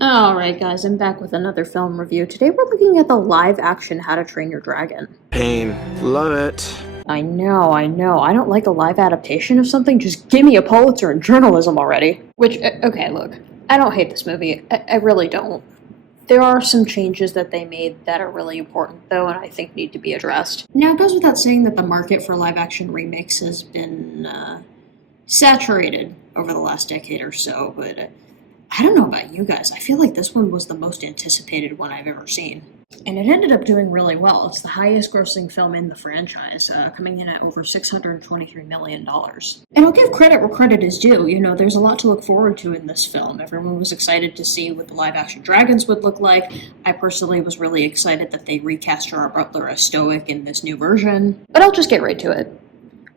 Alright guys, I'm back with another film review. Today we're looking at the live-action How to Train Your Dragon. Pain. Love it. I know. I don't like a live adaptation of something, just give me a Pulitzer in journalism already. Which, okay, look, I don't hate this movie. I really don't. There are some changes that they made that are really important, though, and I think need to be addressed. Now, it goes without saying that the market for live-action remakes has been, saturated over the last decade or so, but I don't know about you guys. I feel like this one was the most anticipated one I've ever seen. And it ended up doing really well. It's the highest grossing film in the franchise, coming in at over $623 million. And I'll give credit where credit is due. You know, there's a lot to look forward to in this film. Everyone was excited to see what the live-action dragons would look like. I personally was really excited that they recast Gerard Butler as Stoic in this new version. But I'll just get right to it.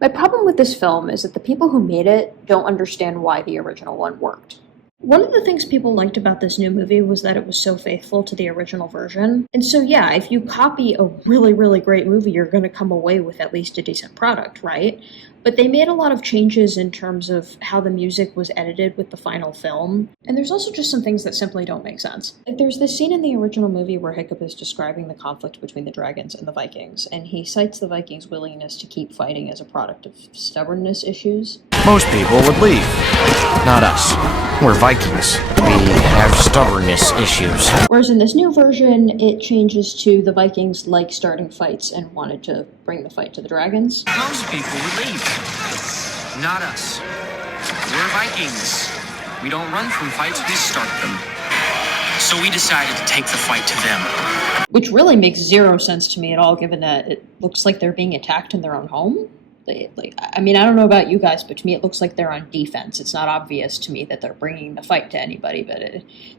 My problem with this film is that the people who made it don't understand why the original one worked. One of the things people liked about this new movie was that it was so faithful to the original version. And so yeah, if you copy a really, really great movie, you're going to come away with at least a decent product, right? But they made a lot of changes in terms of how the music was edited with the final film. And there's also just some things that simply don't make sense. Like there's this scene in the original movie where Hiccup is describing the conflict between the dragons and the Vikings, and he cites the Vikings' willingness to keep fighting as a product of stubbornness issues. Most people would leave. Not us. We're Vikings. We have stubbornness issues. Whereas in this new version, it changes to the Vikings like starting fights and wanted to bring the fight to the dragons. Most people would leave. Not us. We're Vikings. We don't run from fights, we start them. So we decided to take the fight to them. Which really makes zero sense to me at all, given that it looks like they're being attacked in their own home. I don't know about you guys, but to me it looks like they're on defense. It's not obvious to me that they're bringing the fight to anybody,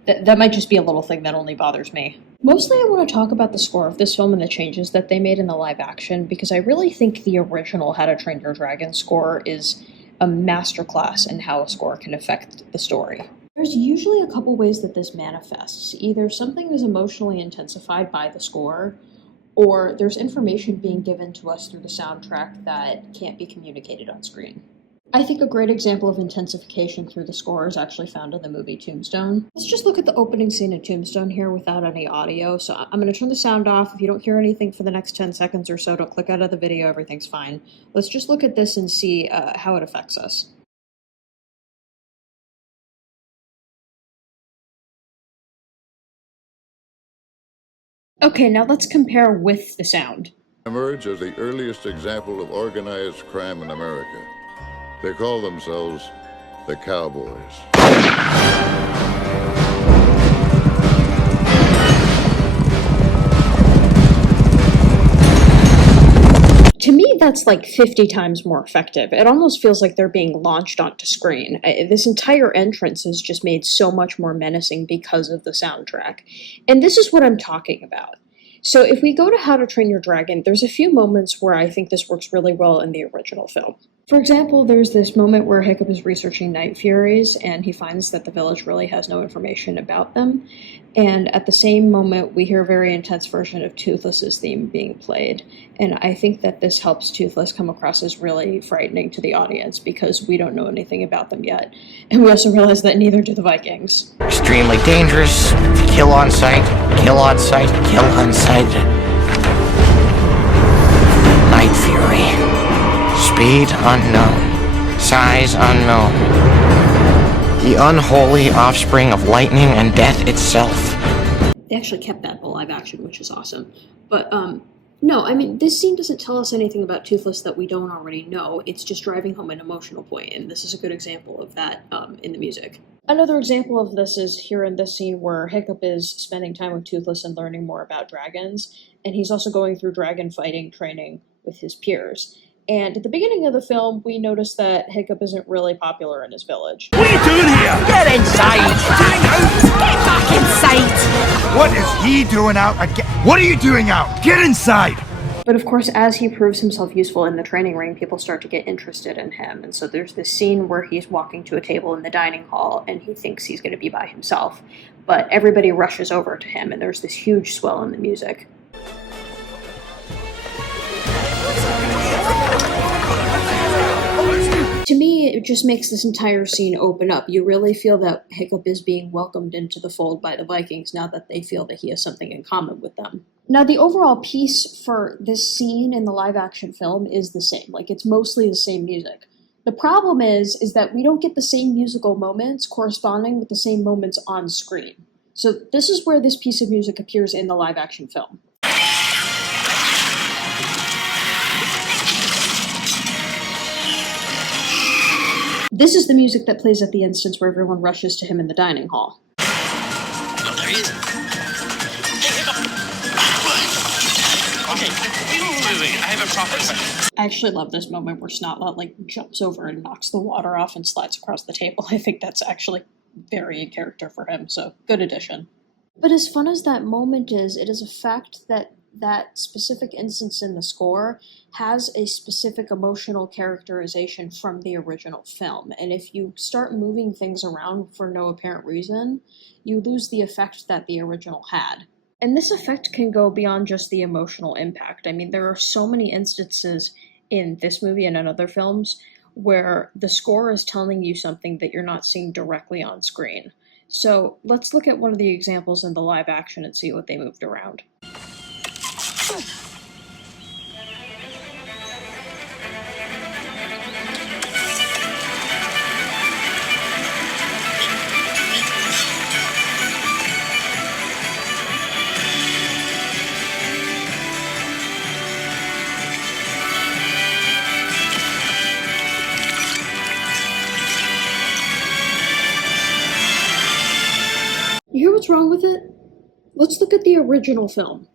but that might just be a little thing that only bothers me. Mostly I want to talk about the score of this film and the changes that they made in the live action, because I really think the original How to Train Your Dragon score is a masterclass in how a score can affect the story. There's usually a couple ways that this manifests. Either something is emotionally intensified by the score, or there's information being given to us through the soundtrack that can't be communicated on screen. I think a great example of intensification through the score is actually found in the movie Tombstone. Let's just look at the opening scene in Tombstone here without any audio. So I'm going to turn the sound off. If you don't hear anything for the next 10 seconds or so, don't click out of the video, everything's fine. Let's just look at this and see how it affects us. Okay, now let's compare with the sound. Emerge as the earliest example of organized crime in America. They call themselves the Cowboys. To me, that's like 50 times more effective. It almost feels like they're being launched onto screen. This entire entrance is just made so much more menacing because of the soundtrack. And this is what I'm talking about. So if we go to How to Train Your Dragon, there's a few moments where I think this works really well in the original film. For example, there's this moment where Hiccup is researching night furies, and he finds that the village really has no information about them. And at the same moment, we hear a very intense version of Toothless's theme being played. And I think that this helps Toothless come across as really frightening to the audience because we don't know anything about them yet. And we also realize that neither do the Vikings. Extremely dangerous. Kill on sight. Kill on sight. Kill on sight. Night Fury. Speed unknown. Size unknown. The unholy offspring of lightning and death itself. They actually kept that in the live action, which is awesome. But, no, this scene doesn't tell us anything about Toothless that we don't already know. It's just driving home an emotional point, and this is a good example of that in the music. Another example of this is here in this scene where Hiccup is spending time with Toothless and learning more about dragons, and he's also going through dragon fighting training with his peers. And at the beginning of the film, we notice that Hiccup isn't really popular in his village. What are you doing here? Get inside! Get back inside! What is he doing out again? What are you doing out? Get inside! But of course, as he proves himself useful in the training ring, people start to get interested in him. And so there's this scene where he's walking to a table in the dining hall, and he thinks he's going to be by himself. But everybody rushes over to him, and there's this huge swell in the music. To me, it just makes this entire scene open up. You really feel that Hiccup is being welcomed into the fold by the Vikings now that they feel that he has something in common with them. Now, the overall piece for this scene in the live-action film is the same. Like, it's mostly the same music. The problem is that we don't get the same musical moments corresponding with the same moments on screen. So this is where this piece of music appears in the live-action film. This is the music that plays at the instance where everyone rushes to him in the dining hall. Oh, there he is. Okay, wait, I have a proper question. I actually love this moment where Snotlot jumps over and knocks the water off and slides across the table. I think that's actually very in character for him, so good addition. But as fun as that moment is, it is a fact that that specific instance in the score has a specific emotional characterization from the original film. And if you start moving things around for no apparent reason, you lose the effect that the original had. And this effect can go beyond just the emotional impact. I mean, there are so many instances in this movie and in other films where the score is telling you something that you're not seeing directly on screen. So let's look at one of the examples in the live action and see what they moved around. You hear what's wrong with it? Let's look at the original film.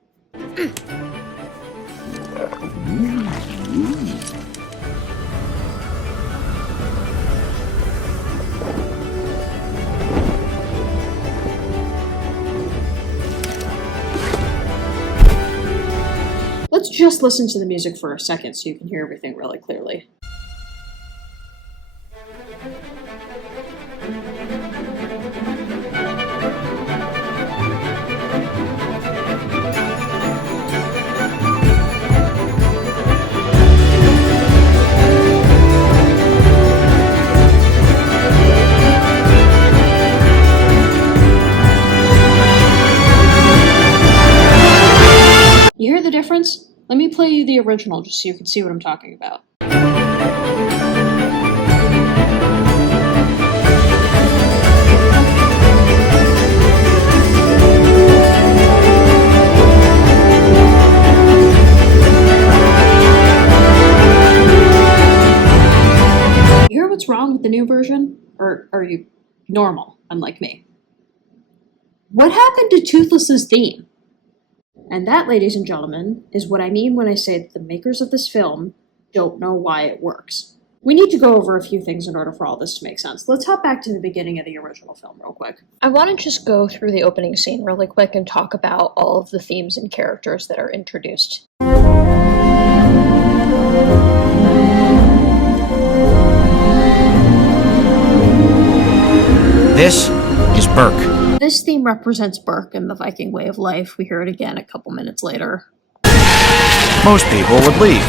Let's just listen to the music for a second so you can hear everything really clearly. You hear the difference? Let me play you the original just so you can see what I'm talking about. You hear what's wrong with the new version? Or are you normal, unlike me? What happened to Toothless's theme? And that, ladies and gentlemen, is what I mean when I say that the makers of this film don't know why it works. We need to go over a few things in order for all this to make sense. Let's hop back to the beginning of the original film real quick. I want to just go through the opening scene really quick and talk about all of the themes and characters that are introduced. This is Burke. This theme represents Burke and the Viking way of life. We hear it again a couple minutes later. Most people would leave.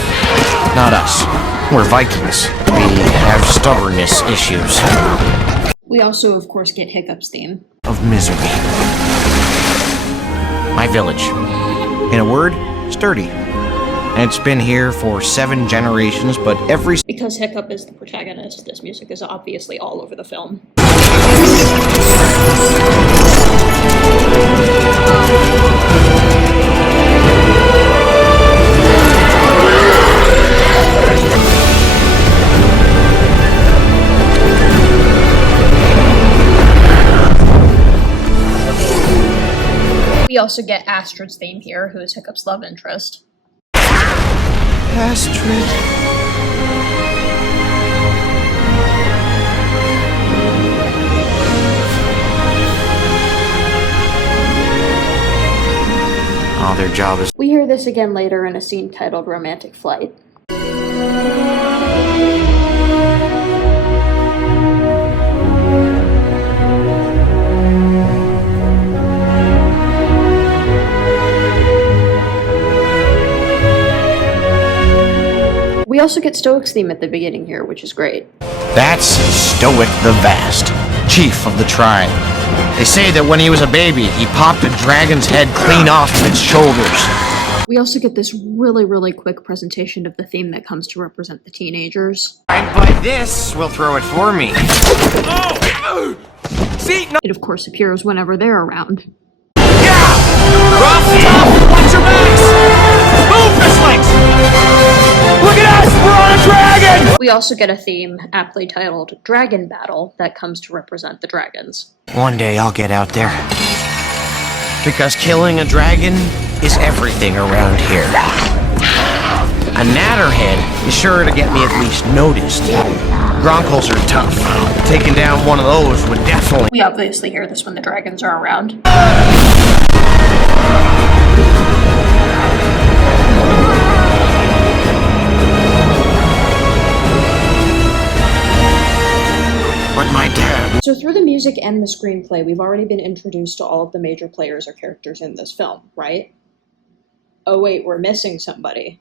Not us. We're Vikings. We have stubbornness issues. We also, of course, get Hiccup's theme. Of misery. My village. In a word, sturdy. And it's been here for 7 generations, but every... Because Hiccup is the protagonist, this music is obviously all over the film. We also get Astrid's theme here, who is Hiccup's love interest. Astrid. Oh, their job is... We hear this again later in a scene titled Romantic Flight. We also get Stoick's theme at the beginning here, which is great. That's Stoic the Vast, chief of the tribe. They say that when he was a baby, he popped a dragon's head clean off of its shoulders. We also get this really, really quick presentation of the theme that comes to represent the teenagers. And by this, will throw it for me. Oh! See? No. It, of course, appears whenever they're around. Yeah! Rough, tough, watch your backs! Move, Fizzlings! Look at us! We're on a dragon! We also get a theme, aptly titled Dragon Battle, that comes to represent the dragons. One day I'll get out there. Because killing a dragon is everything around here. A natterhead is sure to get me at least noticed. Gronkles are tough. Taking down one of those would definitely... We obviously hear this when the dragons are around. But my dad... So through the music and the screenplay, we've already been introduced to all of the major players or characters in this film, right? Oh wait, we're missing somebody.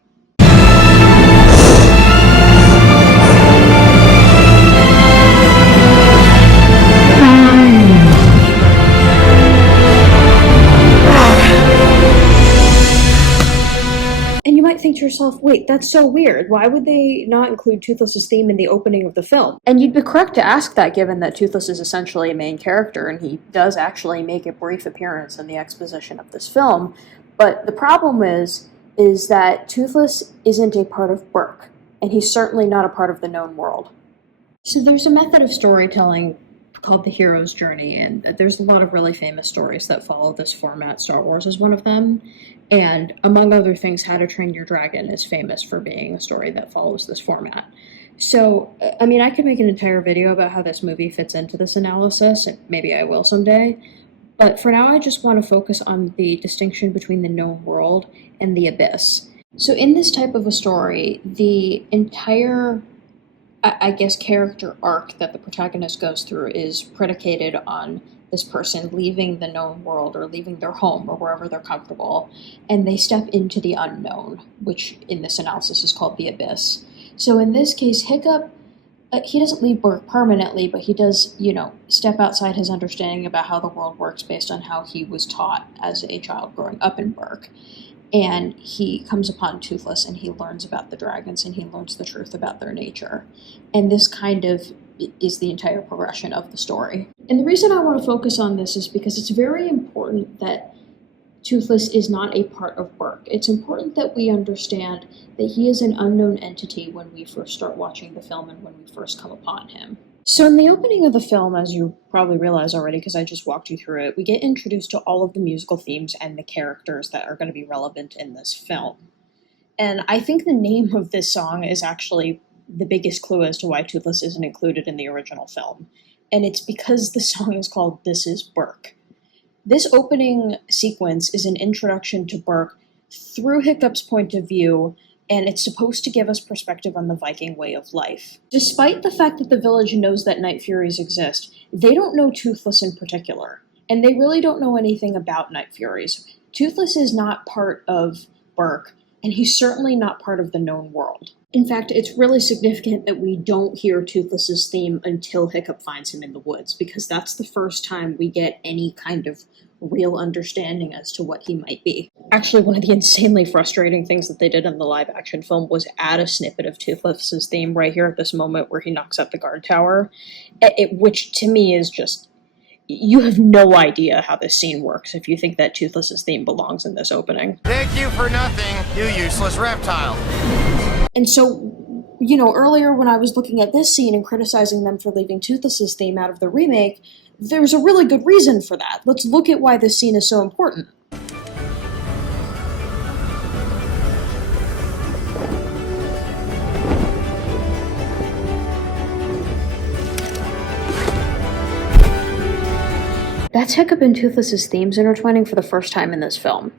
And you might think to yourself, wait, that's so weird. Why would they not include Toothless's theme in the opening of the film? And you'd be correct to ask that, given that Toothless is essentially a main character, and he does actually make a brief appearance in the exposition of this film. But the problem is that Toothless isn't a part of Burke, and he's certainly not a part of the known world. So there's a method of storytelling called the hero's journey, and there's a lot of really famous stories that follow this format. Star Wars is one of them, and among other things, How to Train Your Dragon is famous for being a story that follows this format. So, I mean, I could make an entire video about how this movie fits into this analysis, and maybe I will someday, but for now I just want to focus on the distinction between the known world and the abyss. So in this type of a story, the entire I guess, character arc that the protagonist goes through is predicated on this person leaving the known world or leaving their home or wherever they're comfortable, and they step into the unknown, which in this analysis is called the abyss. So in this case, Hiccup, he doesn't leave Burke permanently, but he does, step outside his understanding about how the world works based on how he was taught as a child growing up in Burke. And he comes upon Toothless and he learns about the dragons and he learns the truth about their nature. And this kind of is the entire progression of the story. And the reason I want to focus on this is because it's very important that Toothless is not a part of Burke. It's important that we understand that he is an unknown entity when we first start watching the film and when we first come upon him. So in the opening of the film, as you probably realize already because I just walked you through it, we get introduced to all of the musical themes and the characters that are going to be relevant in this film. And I think the name of this song is actually the biggest clue as to why Toothless isn't included in the original film. And it's because the song is called This Is Burke. This opening sequence is an introduction to Burke through Hiccup's point of view, and it's supposed to give us perspective on the Viking way of life. Despite the fact that the village knows that Night Furies exist, they don't know Toothless in particular, and they really don't know anything about Night Furies. Toothless is not part of Burke, and he's certainly not part of the known world. In fact, it's really significant that we don't hear Toothless's theme until Hiccup finds him in the woods, because that's the first time we get any kind of real understanding as to what he might be. Actually, one of the insanely frustrating things that they did in the live-action film was add a snippet of Toothless's theme right here at this moment where he knocks out the guard tower, which to me is just... You have no idea how this scene works if you think that Toothless's theme belongs in this opening. Thank you for nothing, you useless reptile. And so, earlier when I was looking at this scene and criticizing them for leaving Toothless's theme out of the remake, there's a really good reason for that. Let's look at why this scene is so important. That's Hiccup and Toothless's themes intertwining for the first time in this film.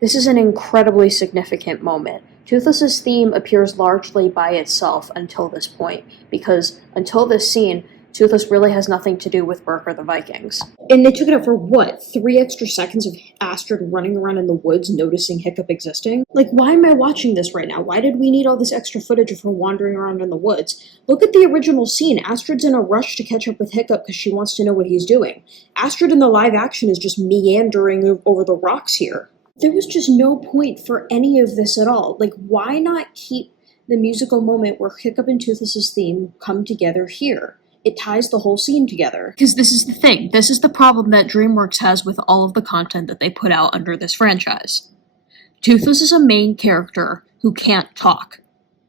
This is an incredibly significant moment. Toothless's theme appears largely by itself until this point, because until this scene, Toothless really has nothing to do with Burke or the Vikings. And they took it out for what? 3 extra seconds of Astrid running around in the woods noticing Hiccup existing? Like, why am I watching this right now? Why did we need all this extra footage of her wandering around in the woods? Look at the original scene. Astrid's in a rush to catch up with Hiccup because she wants to know what he's doing. Astrid in the live action is just meandering over the rocks here. There was just no point for any of this at all. Like, why not keep the musical moment where Hiccup and Toothless's theme come together here? It ties the whole scene together. Because this is the thing. This is the problem that DreamWorks has with all of the content that they put out under this franchise. Toothless is a main character who can't talk.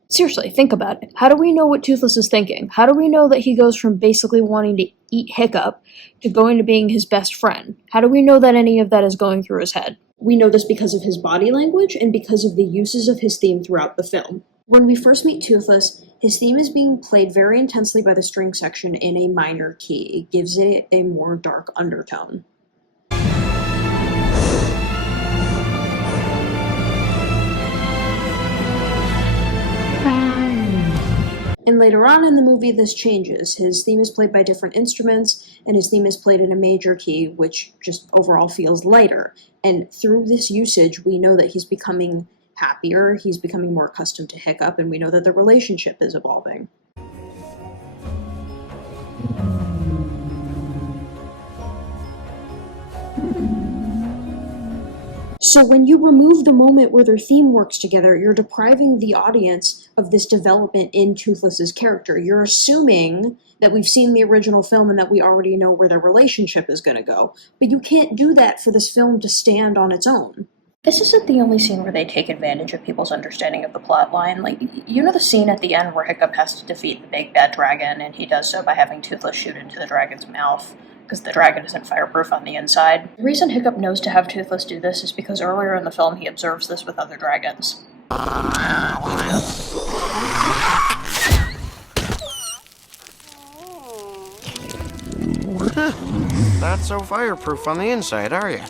Seriously, think about it. How do we know what Toothless is thinking? How do we know that he goes from basically wanting to eat Hiccup to going to being his best friend? How do we know that any of that is going through his head? We know this because of his body language and because of the uses of his theme throughout the film. When we first meet Toothless, his theme is being played very intensely by the string section in a minor key. It gives it a more dark undertone. And later on in the movie, this changes. His theme is played by different instruments, and his theme is played in a major key, which just overall feels lighter. And through this usage, we know that he's becoming happier, he's becoming more accustomed to Hiccup, and we know that the relationship is evolving. So when you remove the moment where their theme works together, you're depriving the audience of this development in Toothless's character. You're assuming that we've seen the original film and that we already know where their relationship is going to go. But you can't do that for this film to stand on its own. This isn't the only scene where they take advantage of people's understanding of the plot line. Like, you know the scene at the end where Hiccup has to defeat the big bad dragon, and he does so by having Toothless shoot into the dragon's mouth, because the dragon isn't fireproof on the inside. The reason Hiccup knows to have Toothless do this is because earlier in the film he observes this with other dragons. Not so fireproof on the inside, are you?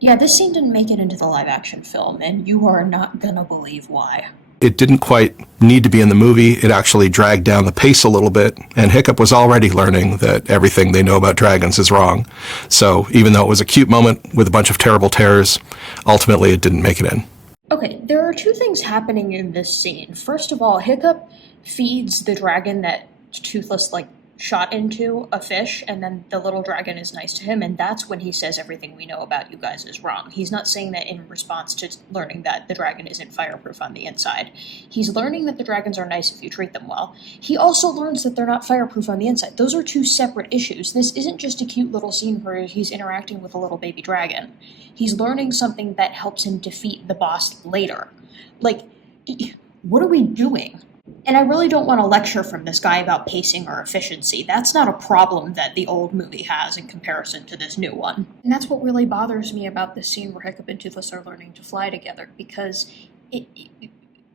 Yeah, this scene didn't make it into the live-action film, and you are not gonna believe why. It didn't quite need to be in the movie. It actually dragged down the pace a little bit, and Hiccup was already learning that everything they know about dragons is wrong. So even though it was a cute moment with a bunch of terrible terrors, ultimately it didn't make it in. Okay, there are 2 things happening in this scene. First of all, Hiccup feeds the dragon that Toothless, shot into a fish, and then the little dragon is nice to him, and that's when he says everything we know about you guys is wrong. He's not saying that in response to learning that the dragon isn't fireproof on the inside. He's learning that the dragons are nice if you treat them well. He also learns that they're not fireproof on the inside. Those are 2 separate issues. This isn't just a cute little scene where he's interacting with a little baby dragon. He's learning something that helps him defeat the boss later. What are we doing? And I really don't want to lecture from this guy about pacing or efficiency. That's not a problem that the old movie has in comparison to this new one. And that's what really bothers me about this scene where Hiccup and Toothless are learning to fly together, because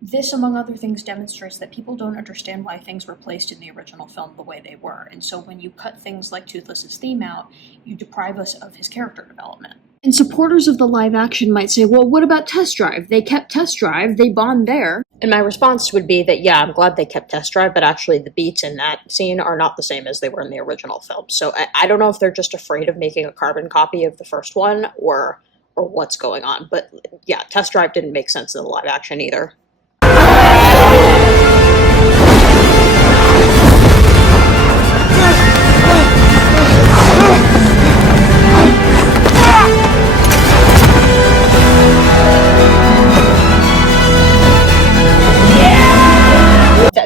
this, among other things, demonstrates that people don't understand why things were placed in the original film the way they were. And so when you cut things like Toothless's theme out, you deprive us of his character development. And supporters of the live action might say, well, what about Test Drive? They kept Test Drive, they bond there. And my response would be that, yeah, I'm glad they kept Test Drive, but actually the beats in that scene are not the same as they were in the original film. So I don't know if they're just afraid of making a carbon copy of the first one or what's going on. But yeah, Test Drive didn't make sense in the live action either.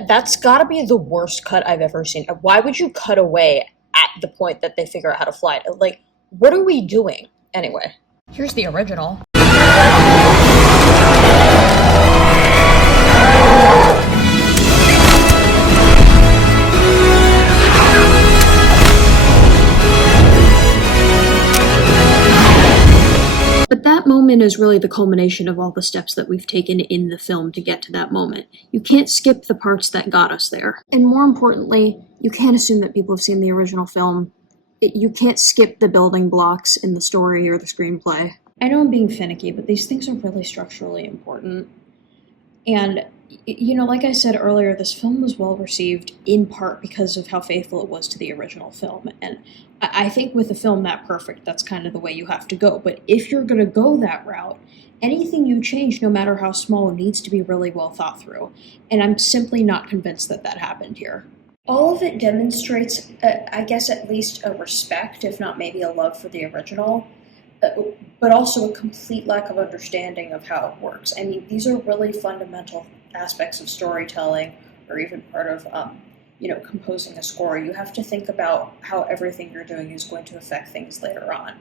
That's gotta be the worst cut I've ever seen. Why would you cut away at the point that they figure out how to fly it? What are we doing? Anyway, here's the original. But that moment is really the culmination of all the steps that we've taken in the film to get to that moment. You can't skip the parts that got us there. And more importantly, you can't assume that people have seen the original film. You can't skip the building blocks in the story or the screenplay. I know I'm being finicky, but these things are really structurally important. And You know, like I said earlier, this film was well received in part because of how faithful it was to the original film. And I think with a film that perfect, that's kind of the way you have to go. But if you're going to go that route, anything you change, no matter how small, needs to be really well thought through. And I'm simply not convinced that that happened here. All of it demonstrates, I guess, at least a respect, if not maybe a love for the original, but also a complete lack of understanding of how it works. I mean, these are really fundamental aspects of storytelling, or even part of, composing a score. You have to think about how everything you're doing is going to affect things later on.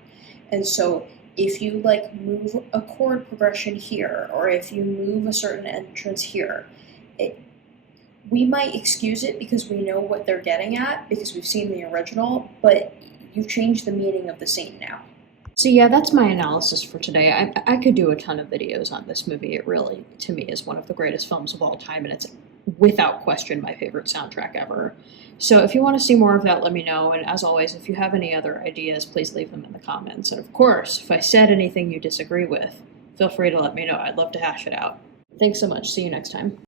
And so if you move a chord progression here, or if you move a certain entrance here, we might excuse it because we know what they're getting at, because we've seen the original, but you've changed the meaning of the scene now. So yeah, that's my analysis for today. I could do a ton of videos on this movie. It really, to me, is one of the greatest films of all time, and it's without question my favorite soundtrack ever. So if you want to see more of that, let me know. And as always, if you have any other ideas, please leave them in the comments. And of course, if I said anything you disagree with, feel free to let me know. I'd love to hash it out. Thanks so much. See you next time.